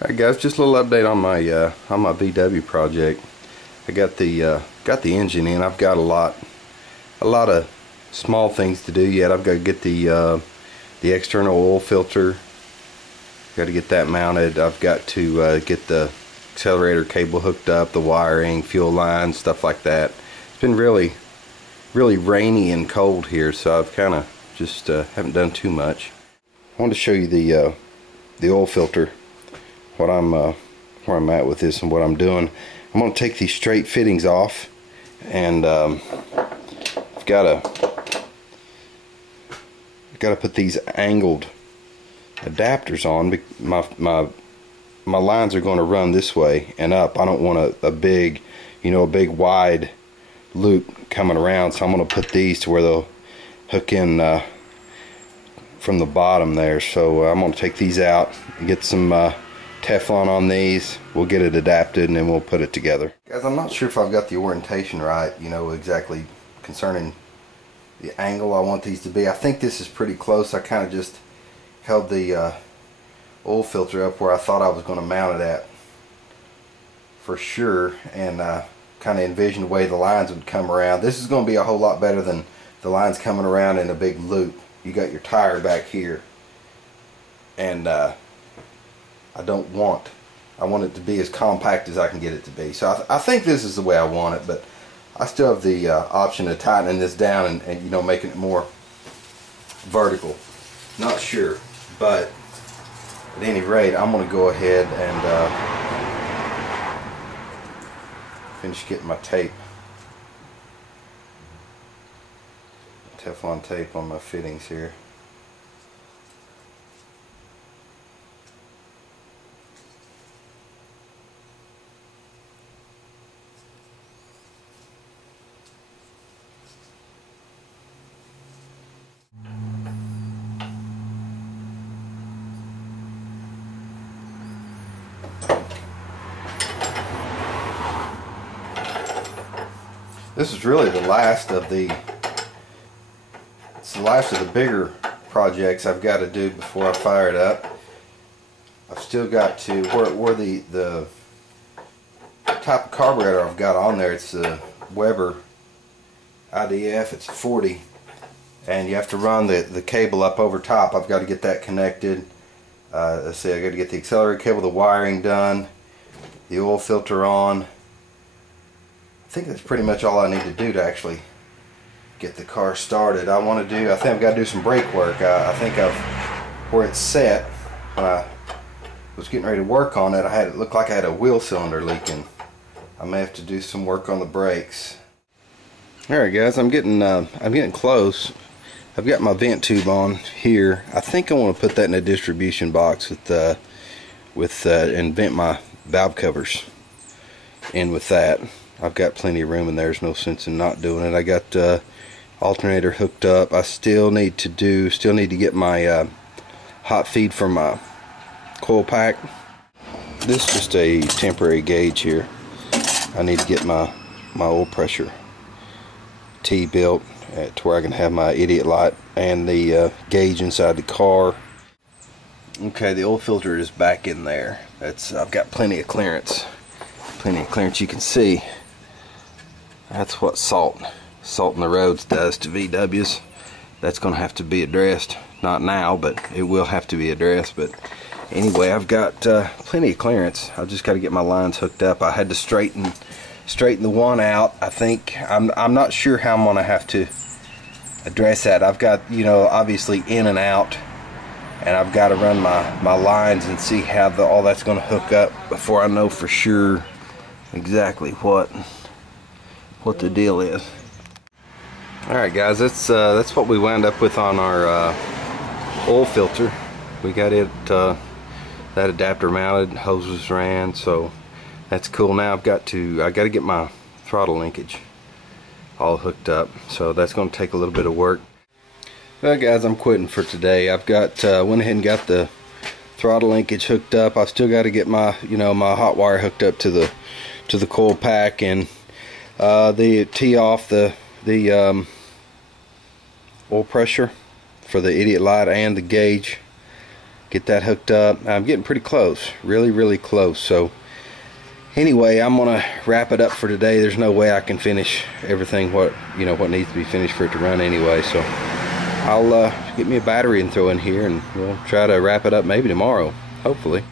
Alright guys, just a little update on my VW project. I got the engine in. I've got a lot of small things to do yet. I've got to get the external oil filter. Got to get that mounted. I've got to get the accelerator cable hooked up, the wiring, fuel lines, stuff like that. It's been really rainy and cold here, so I've kind of just haven't done too much. I want to show you the oil filter. Where I'm at with this and what I'm doing. I'm going to take these straight fittings off, and I've got to put these angled adapters on. My lines are going to run this way and up. I don't want a big wide loop coming around, so I'm going to put these to where they'll hook in from the bottom there. So I'm going to take these out and get some Teflon on these. We'll get it adapted and then we'll put it together. Guys, I'm not sure if I've got the orientation right, exactly concerning the angle I want these to be. I think this is pretty close. I kind of just held the oil filter up where I thought I was going to mount it at for sure, and kind of envisioned the way the lines would come around. This is going to be a whole lot better than the lines coming around in a big loop. You got your tire back here, and I want it to be as compact as I can get it to be. So I think this is the way I want it, but I still have the option of tightening this down and making it more vertical. Not sure, but at any rate, I'm going to go ahead and finish getting my tape, Teflon tape on my fittings here. This is really the last of the bigger projects I've got to do before I fire it up. I've still got to where the type of carburetor I've got on there. It's a Weber IDF. It's 40, and you have to run the cable up over top. I've got to get that connected. Let's see, I got to get the accelerator cable, the wiring done, the oil filter on. I think that's pretty much all I need to do to actually get the car started. I think I've got to do some brake work. I think where it's set, when I was getting ready to work on it, it looked like I had a wheel cylinder leaking. I may have to do some work on the brakes. Alright guys, I'm getting close. I've got my vent tube on here. I think I want to put that in a distribution box and vent my valve covers in with that. I've got plenty of room in there. There's no sense in not doing it. I got alternator hooked up. I still need to get my hot feed for my coil pack. This is just a temporary gauge here. I need to get my oil pressure T built to where I can have my idiot light and the gauge inside the car. Okay, the oil filter is back in there. I've got plenty of clearance. You can see that's what salt in the roads does to VWs. That's going to have to be addressed. Not now, but it will have to be addressed. But anyway, I've got plenty of clearance. I've just got to get my lines hooked up. I had to straighten the one out. I think I'm not sure how I'm going to have to address that. I've got obviously in and out, and I've got to run my lines and see how all that's going to hook up before I know for sure exactly what the deal is. Alright guys, that's what we wound up with on our oil filter. We got it that adapter mounted, hoses ran, so that's cool. Now I got to get my throttle linkage all hooked up, so that's going to take a little bit of work. Well guys, I'm quitting for today. I've got went ahead and got the throttle linkage hooked up. I've still got to get my my hot wire hooked up to the coil pack, and tee off the oil pressure for the idiot light and the gauge get that hooked up. I'm getting pretty close, really close. So anyway, I'm gonna wrap it up for today. There's no way I can finish everything what needs to be finished for it to run anyway. So I'll get me a battery and throw in here, and we'll try to wrap it up maybe tomorrow, hopefully.